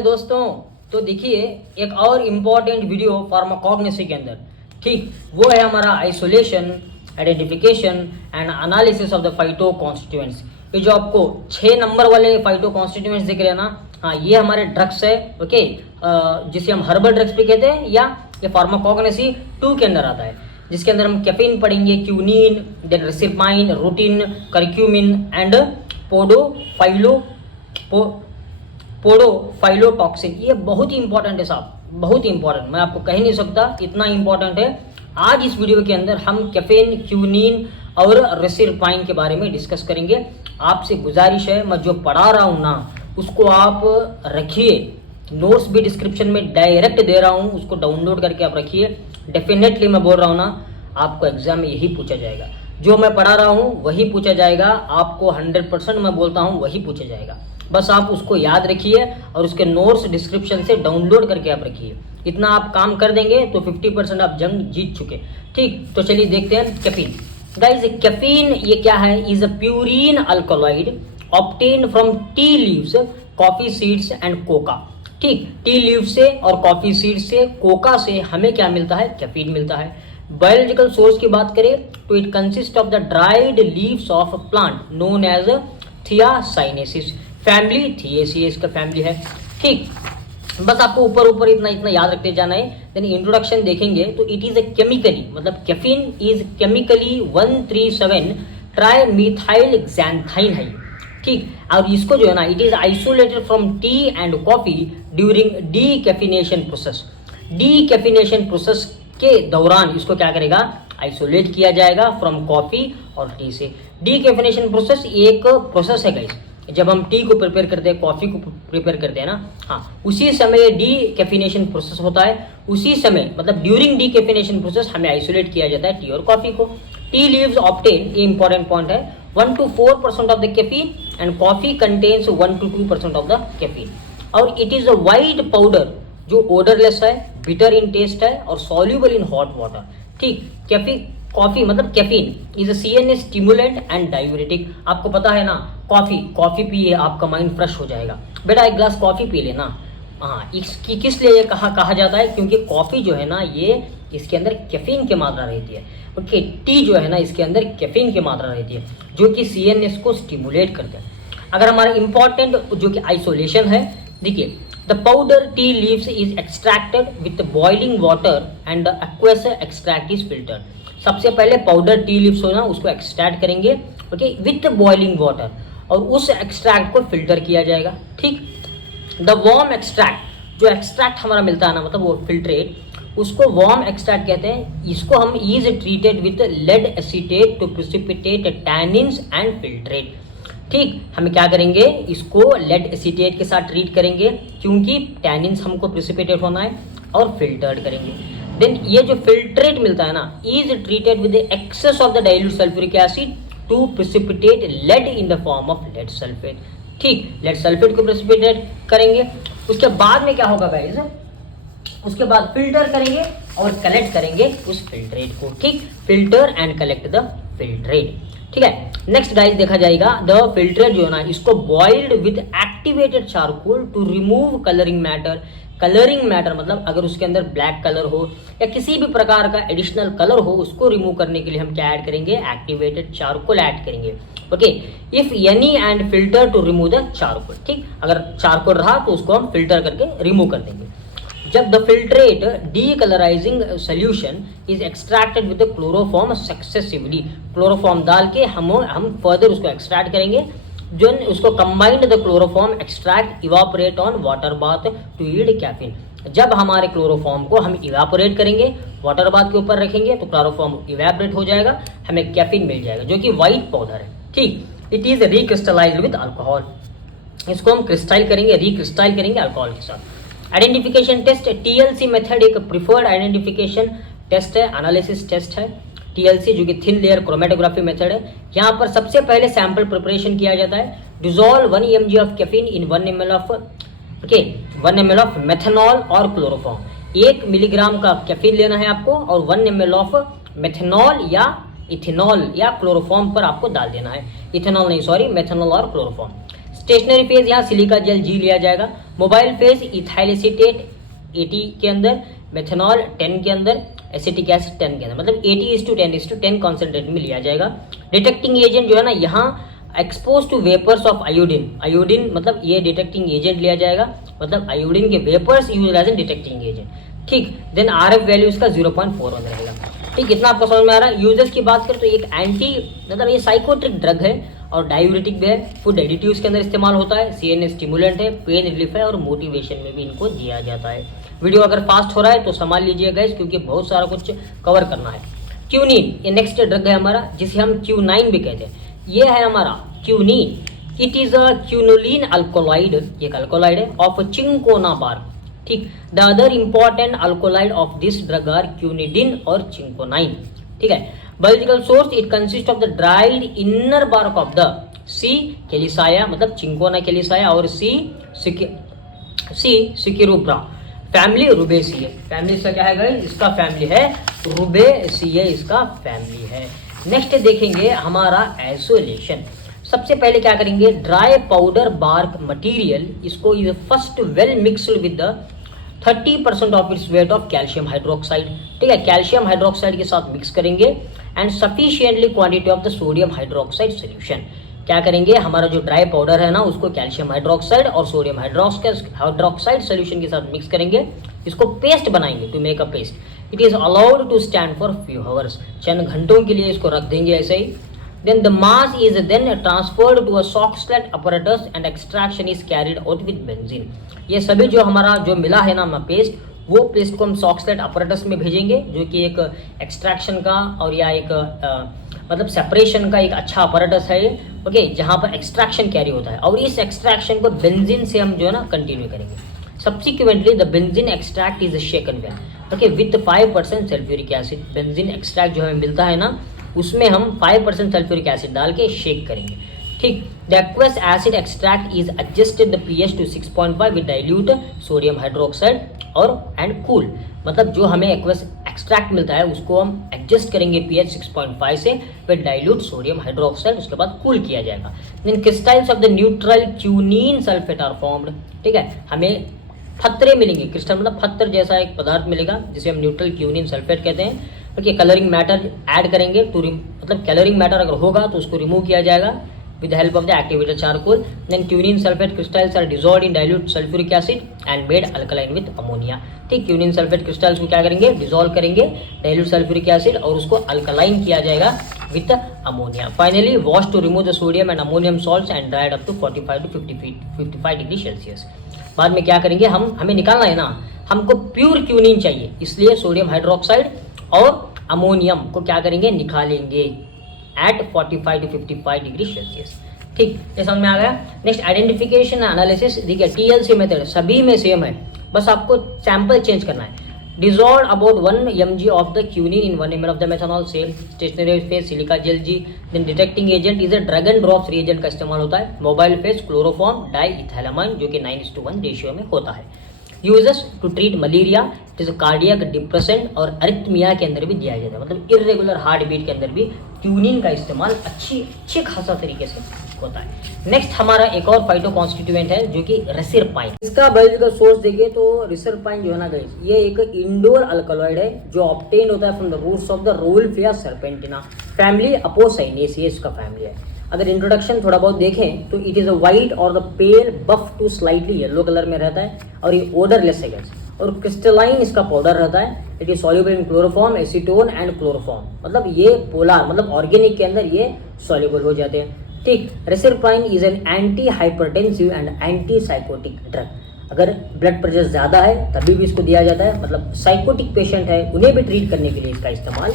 दोस्तों तो देखिए एक और इम्पोर्टेंट वीडियो फार्माकोग्नोसी के अंदर, ठीक वो है हमारा isolation, identification and analysis of the phyto constituents. ये जो आपको 6 नंबर वाले फाइटो कॉन्स्टिट्यूएंट्स दिख रहे हैं ना, हाँ ये हमारे ड्रग्स है, ओके, जिसे हम हर्बल ड्रग्स भी कहते हैं, या ये फार्माकोग्नोसी 2 के अंदर आता है, जिसके अंदर हम कैफीन पढ़ेंगे, quinine, then reserpine, rutin, curcumin and podophyllotoxin. ये बहुत ही इंपॉर्टेंट है साहब, बहुत ही इंपॉर्टेंट, मैं आपको कह नहीं सकता इतना इंपॉर्टेंट है। आज इस वीडियो के अंदर हम कैफीन, क्यूनिन और रेसिपाइन के बारे में डिस्कस करेंगे। आपसे गुजारिश है, मैं जो पढ़ा रहा हूँ ना उसको आप रखिए, नोट्स भी डिस्क्रिप्शन में डायरेक्ट दे रहा हूँ, उसको डाउनलोड करके आप रखिए। डेफिनेटली मैं बोल रहा हूँ ना, आपको एग्जाम में यही पूछा जाएगा, जो मैं पढ़ा रहा हूँ वही पूछा जाएगा, आपको 100% मैं बोलता हूँ वही पूछा जाएगा। बस आप उसको याद रखिए और उसके नोट्स डिस्क्रिप्शन से डाउनलोड करके आप रखिए। इतना आप काम कर देंगे तो 50% आप जंग जीत चुके। ठीक, तो चलिए देखते हैं कैफीन। गाइस, कैफीन ये क्या है? Is a purine alkaloid obtained from tea leaves, coffee seeds and Coca. ठीक, टी लीव से और कॉफी सीड से, कोका से हमें क्या मिलता है? कैफीन मिलता है। बायोलॉजिकल सोर्स की बात करें तो it consist of the dried leaves of plant known as Thea sinensis. Family Theaceae का फैमिली है। ठीक, बस आपको ऊपर इतना इतना याद रखते जाना है। देन इंट्रोडक्शन देखेंगे तो इट इज ए केमिकली, मतलब caffeine is chemically 137 trimethyl xanthine है। ठीक, और इसको जो है ना, it is isolated from tea and coffee during decaffeination process. Decaffeination process के दौरान इसको क्या करेगा? आइसोलेट किया जाएगा फ्रॉम कॉफी और टी से। डीकैफिनेशन प्रोसेस एक प्रोसेस है गाइस, जब हम टी को प्रिपेयर करते हैं, कॉफी को प्रिपेयर करते हैं ना, हाँ उसी समय डीकैफिनेशन प्रोसेस होता है। उसी समय मतलब ड्यूरिंग डीकैफिनेशन प्रोसेस हमें आइसोलेट किया जाता है टी और कॉफी को। टी लीव्स ऑब्टेन, ये इंपॉर्टेंट पॉइंट है, 1 to 4% of the caffeine and coffee contains 1 to 2% of the caffeine. और it is a white powder जो ओडरलेस है, बिटर इन टेस्ट है और सॉल्यूबल इन हॉट वाटर। ठीक, कॉफी मतलब caffeine is a CNS stimulant and diuretic. आपको पता है ना, कॉफी पिए आपका माइंड फ्रेश हो जाएगा। बेटा एक ग्लास कॉफी पी लेना। हाँ, इसकी किस लिए कहा जाता है? क्योंकि कॉफी जो है ना, ये इसके अंदर कैफीन की मात्रा रहती है। ओके, टी जो है ना, इसके अंदर कैफीन की मात्रा रहती है जो कि CNS को स्टिमुलेट करते हैं। अगर हमारा इंपॉर्टेंट जो कि आइसोलेशन है, देखिए the powder tea leaves is extracted with boiling water and the aqueous extract is filtered. सबसे पहले पाउडर टी लीव्स हो ना, उसको एक्सट्रैक्ट करेंगे, ओके, विथ बॉइलिंग वाटर, और उस एक्सट्रैक्ट को फिल्टर किया जाएगा। ठीक, द वार्म एक्सट्रैक्ट, जो एक्सट्रैक्ट हमारा मिलता है ना, मतलब वो फिल्ट्रेट, उसको वार्म एक्सट्रैक्ट कहते हैं। इसको हम is treated with lead acetate to precipitate tannins and filtrate. ठीक, हम क्या करेंगे? इसको लेड एसीटेट के साथ ट्रीट करेंगे क्योंकि टैनिन्स हमको प्रिसिपिटेट होना है, और फिल्टर्ड करेंगे। देन ये जो फिल्ट्रेट मिलता है ना, is treated with excess of the dilute sulphuric acid to precipitate lead in the form of lead sulphate. ठीक, लेड सल्फेट को प्रिसिपिटेट करेंगे। उसके बाद में क्या होगा गाइस? उसके बाद फिल्टर करेंगे और कलेक्ट करेंगे उस फिल्ट्रेट को। ठीक, filter and collect the filtrate. ठीक है, नेक्स्ट गाइस देखा जाएगा, द फिल्ट्रेट जो है ना, इसको boiled with activated charcoal to remove colouring matter. Colouring matter मतलब अगर उसके अंदर ब्लैक कलर हो या किसी भी प्रकार का एडिशनल कलर हो, उसको रिमूव करने के लिए हम क्या ऐड करेंगे? एक्टिवेटेड चारकोल ऐड करेंगे। Okay, if any and filter to remove the charcoal. ठीक, अगर चारकोल रहा तो उसको हम फिल्टर करके रिमूव कर देंगे। जब the filtrate decolourising solution is extracted with chloroform successively, chloroform डाल के हम फर्दर उसको एक्सट्रैक्ट करेंगे। जो उसको combined the chloroform extract evaporate on water bath to yield caffeine. जब हमारे क्लोरोफॉर्म को हम इवापोरेट करेंगे, वाटर बाथ के ऊपर रखेंगे, तो क्लोरोफॉर्म इवेपोरेट हो जाएगा, हमें कैफीन मिल जाएगा जो कि व्हाइट पाउडर है। ठीक, इट इज रिक्रिस्टलाइज्ड विद अल्कोहल। इसको हम क्रिस्टाइल करेंगे, रिक्रिस्टाइल करेंगे अल्कोहल के साथ। आइडेंटिफिकेशन टेस्ट, TLC मेथड एक प्रिफर्ड आइडेंटिफिकेशन टेस्ट है, एनालिसिस टेस्ट है। TLC जो कि थिन लेयर क्रोमेटोग्राफी मेथड है। यहाँ पर सबसे पहले सैंपल प्रिपरेशन किया जाता है। Dissolve 1 mg of caffeine in 1 ml of 1 ml of methanol और क्लोरोफॉर्म। 1 मिलीग्राम का कैफीन लेना है आपको और 1 ml ऑफ मेथनॉल या इथेनॉल या क्लोरोफॉर्म पर आपको डाल देना है। इथेनॉल नहीं, सॉरी, मेथनॉल और क्लोरोफॉर्म। स्टेशनरी फेज यहाँ सिलिका जेल G लिया जाएगा। मोबाइल फेज इथाइल एसीटेट 80 के अंदर, मेथनॉल 10 के अंदर, एसिटिक एसिड 10 के अंदर, मतलब 80:10:10 कॉन्सेंट्रेट में लिया जाएगा। डिटेक्टिंग एजेंट जो है ना यहाँ expose to vapours of iodine, iodine मतलब ये डिटेक्टिंग एजेंट लिया जाएगा, मतलब आयोडीन के vapours use as a detecting agent. ठीक, देन RF वैल्यू इसका 0.41 रहेगा। ठीक, इतना आपको समझ में आ रहा है। यूजेस की बात करें तो एक एंटी मतलब ये साइकोट्रिक ड्रग है और डायूरेटिक भी है, फूड एडिटिव्स के अंदर इस्तेमाल होता है, CNS स्टिमुलेंट है, पेन रिलीफ है और मोटिवेशन में भी इनको दिया जाता है। वीडियो अगर फास्ट हो रहा है तो संभाल लीजिए गाइस, क्योंकि बहुत सारा कुछ कवर करना है। क्यूनिन ये नेक्स्ट ड्रग है हमारा, जिसे हम Q9 भी कहते हैं। ये है हमारा quinine, it is a quinoline alkaloid, एक अल्कोलाइड है ऑफ चिंकोना बार्क। ठीक, the other important alkaloid of this drug are quinidine और चिंकोनाइन। ठीक है, biological source it consist of the dried inner bark of the C calisaya मतलब cinchona calisaya और C succirubra, family rubiaceae. Family इसका क्या है guys, इसका family है रुबेसिए, इसका फैमिली है। नेक्स्ट देखेंगे हमारा आइसोलेशन। सबसे पहले क्या करेंगे, ड्राई पाउडर बार्क मटेरियल, इसको is first well mixed with the 30% of its weight of calcium hydroxide. ठीक है, कैल्शियम हाइड्रोक्साइड के साथ मिक्स करेंगे and sufficiently quantity of the sodium hydroxide solution. क्या करेंगे, हमारा जो ड्राई पाउडर है ना उसको कैल्शियम हाइड्रोक्साइड और सोडियम हाइड्रोक्साइड सोल्यूशन के साथ मिक्स करेंगे, इसको पेस्ट बनाएंगे to make a paste. It is allowed to stand for few hours, चंद घंटों के लिए इसको रख देंगे ऐसे ही। Then the mass is then transferred to a Soxhlet apparatus and extraction is carried out with benzene। ये सभी जो हमारा जो मिला है ना पेस्ट, वो पेस्ट को हम Soxhlet apparatus में भेजेंगे, जो कि एक एक्सट्रैक्शन का और या एक मतलब सेपरेशन का एक अच्छा अपरेटस है, ओके, जहाँ पर एक्सट्रैक्शन कैरी होता है, और इस एक्सट्रैक्शन को बेंजीन से हम जो है ना कंटिन्यू करेंगे। Subsequently the benzene extract is shaken well, okay, with 5% sulphuric acid. Benzene extract जो हमें मिलता है ना उसमें हम 5% सल्फ्यूरिक एसिड डाल के शेक करेंगे। ठीक, the aqueous acid extract is adjusted the pH to 6.5 with dilute sodium hydroxide और एंड कूल, मतलब जो हमें एक्वस एक्सट्रैक्ट मिलता है उसको हम एडजस्ट करेंगे pH 6.5 से विद डाइल्यूट सोडियम हाइड्रोक्साइड, उसके बाद कूल किया जाएगा। Then crystals of the neutral quinine sulphate are formed. ठीक है, हमें फत्तरे मिलेंगे, क्रिस्टल मतलब पत्थर जैसा एक पदार्थ मिलेगा जिसे हम न्यूट्रल क्यूनिन सल्फेट कहते हैं। ओके, कलरिंग मैटर ऐड करेंगे टू मतलब कलरिंग मैटर अगर होगा तो उसको रिमूव किया जाएगा with the help of the activated charcoal. Then quinine sulphate crystals are dissolved in dilute sulphuric acid and made alkaline with ammonia. ठीक, क्यूनिन सल्फेट क्रिस्टल्स को क्या करेंगे, डिसॉल्व करेंगे डाइल्यूट सल्फ्यूरिक एसिड और उसको अल्कलाइन किया जाएगा with ammonia. Finally wash to remove the sodium and ammonium salts and dried up to 45 to 55 degree Celsius. बाद में क्या करेंगे, हमें निकालना है ना, हमको प्योर क्यूनिन चाहिए, इसलिए सोडियम हाइड्रोक्साइड और अमोनियम को क्या करेंगे, निकालेंगे एट 45 to 55 डिग्री सेल्सियस। ठीक, ये समझ में आ गया। Next identification analysis. देखिए TLC मेथड सभी में सेम है, बस आपको सैंपल चेंज करना है। Dissolve about 1 mg of the quinine in 1 ml of the methanol, same stationary phase silica gel G। Then detecting agent is a drug and drops reagent का इस्तेमाल होता है। मोबाइल फेज क्लोरोफॉर्म डाईइथैलेमाइन जो कि 9:1 ratio में होता है। Uses to treat malaria, it is cardiac depressant और अरिथमिया के अंदर भी दिया जाता है, मतलब इरेगुलर हार्ट बीट के अंदर भी क्यूनिन का इस्तेमाल अच्छे खासा तरीके से होता है। नेक्स्ट हमारा एक और फाइटो कॉन्स्टिट्यूएंट है जो कि रेसिरपाइन। इसका बायोलॉजिकल सोर्स देखें तो रेसिरपाइन जो है ना गाइस, ये एक इंडोर अल्कलॉइड है जो ऑब्टेन होता है from the roots of the rauwolfia serpentina, family apocynaceae इसका फैमिली है। अगर इंट्रोडक्शन थोड़ा बहुत देखें तो इट इज अ वाइट और the pale buff to slightly yellow colour में रहता है और ये ओडरलेस है गाइस, और क्रिस्टलाइन इसका पाउडर रहता है। It is soluble in chloroform, acetone and chloroform, मतलब ये पोलार मतलब ऑर्गेनिक के अंदर ये सॉल्युबल हो जाते हैं। ठीक, reserpine is an anti hypertensive and anti psychotic drug. अगर ब्लड प्रेशर ज्यादा है तभी भी इसको दिया जाता है, मतलब साइकोटिक पेशेंट है उन्हें भी ट्रीट करने के लिए इसका इस्तेमाल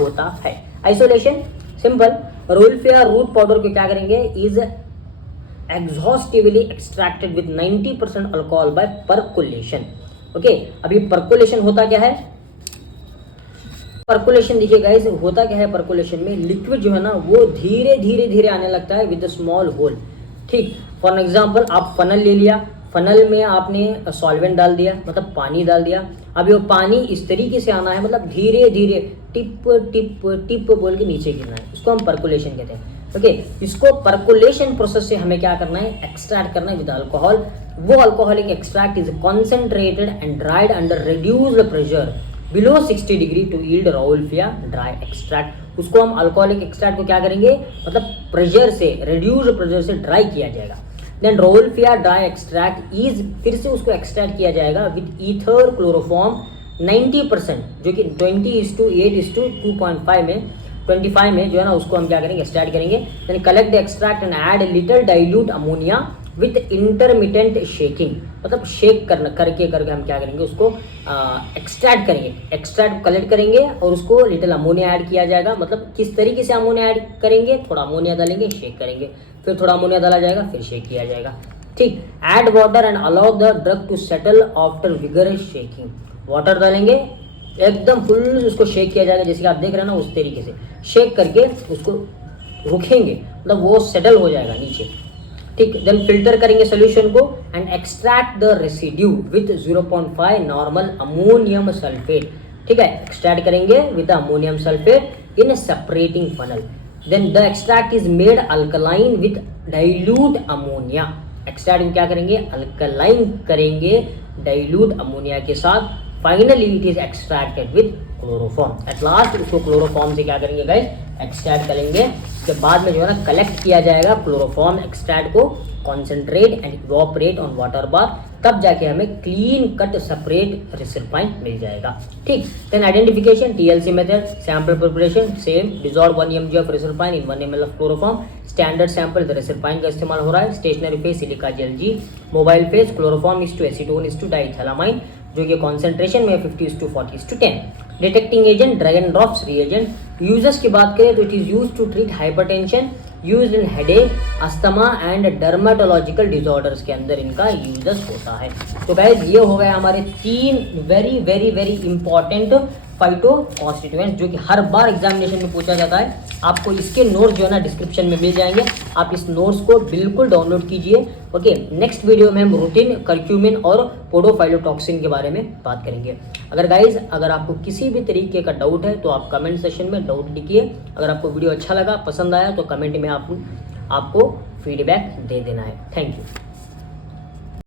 होता है। Isolation simple, Rauwolfia root powder को क्या करेंगे, is exhaustively extracted with 90% alcohol by percolation. Okay, अभी परकोलेशन होता क्या है, परकोलेशन देखिए गाइस होता क्या है, परकोलेशन में लिक्विड जो है ना वो धीरे धीरे आने लगता है विद स्मॉल होल। ठीक, फॉर एग्जांपल आप फनल ले लिया, फनल में आपने सॉल्वेंट डाल दिया मतलब पानी डाल दिया, अब ये पानी इस तरीके से आना है, मतलब धीरे धीरे टिप टिप टिप बोल के नीचे गिरना है, इसको हम परकोलेशन कहते हैं। ओके, इसको परकोलेशन प्रोसेस से हमें क्या करना है, एक्सट्रैक्ट करना है विद अल्कोहल। वो alcoholic extract is concentrated and dried under reduced pressure below 60 degree to yield rauwolfia dry extract. उसको हम अल्कोहलिक एक्सट्रैक्ट को क्या करेंगे, मतलब प्रेशर से, रिड्यूस्ड प्रेशर से ड्राई किया जाएगा। Then Rauvolfia dry extract is, फिर से उसको एक्सट्रैक्ट किया जाएगा विद ईथर क्लोरोफॉर्म 90%, जो कि 20:8:2.5 में 25 में जो है ना, उसको हम क्या करेंगे, एक्सट्रैक्ट करेंगे। Then collect the extract and add little dilute ammonia with intermittent shaking, मतलब शेक करके हम क्या करेंगे, उसको एक्सट्रैक्ट करेंगे। एक्सट्रैक्ट कलेक्ट करेंगे और उसको लिटिल अमोनिया ऐड किया जाएगा। मतलब किस तरीके से अमोनिया ऐड करेंगे, थोड़ा अमोनिया डालेंगे, शेक करेंगे, फिर थोड़ा अमोनिया डाला जाएगा, फिर शेक किया जाएगा। ठीक, add water and allow the drug to settle after vigorous shaking. Water डालेंगे, एकदम फुल उसको शेक किया जाएगा, जैसे कि आप देख रहे हैं ना, उस तरीके से शेक करके उसको रुकेंगे, मतलब वो सेटल हो जाएगा नीचे। ठीक, देन फिल्टर करेंगे सोल्यूशन को and extract the residue with 0.5 normal ammonium sulphate. ठीक है, एक्सट्रैक्ट करेंगे with ammonium sulphate in separating funnel. Then the extract is made alkaline with dilute ammonia. Extract क्या करेंगे, अल्कलाइन करेंगे डाइल्यूट अमोनिया के साथ। Finally it is extracted with chloroform. At last उसको chloroform से क्या करेंगे गाइस, एक्सट्रैक्ट करेंगे। उसके बाद में जो है ना, कलेक्ट किया जाएगा क्लोरोफॉर्म एक्सट्रैक्ट को, concentrate and evaporate on water bath, तब जाके हमें क्लीन कट सेपरेट रिसरपाइन मिल जाएगा। ठीक, then identification, TLC method, sample preparation same, dissolve 1 mg of reserpine in 1 ml of chloroform. Standard sample reserpine का इस्तेमाल हो रहा है। Stationary phase silica gel G, mobile phase chloroform is to acetone is to diethylamine, जो कि concentration में 50:40:10। Detecting agent, drag and drops reagent. Users की बात करें तो it is used to treat hypertension, used in headache, asthma and dermatological disorders के अंदर इनका यूजस होता है। तो गाइस ये हो गए हमारे 3 very very very important phyto constituents, जो कि हर बार एग्जामिनेशन में पूछा जाता है। आपको इसके नोट्स जो है ना डिस्क्रिप्शन में मिल जाएंगे, आप इस नोट्स को बिल्कुल डाउनलोड कीजिए। ओके, नेक्स्ट वीडियो में हम रूटीन, कर्क्यूमिन और पोडोफाइलोटॉक्सिन के बारे में बात करेंगे। अगर आपको किसी भी तरीके का डाउट है तो आप कमेंट सेशन में डाउट लिखिए। अगर आपको वीडियो अच्छा लगा, पसंद आया, तो कमेंट में आपको फीडबैक दे देना है। Thank you.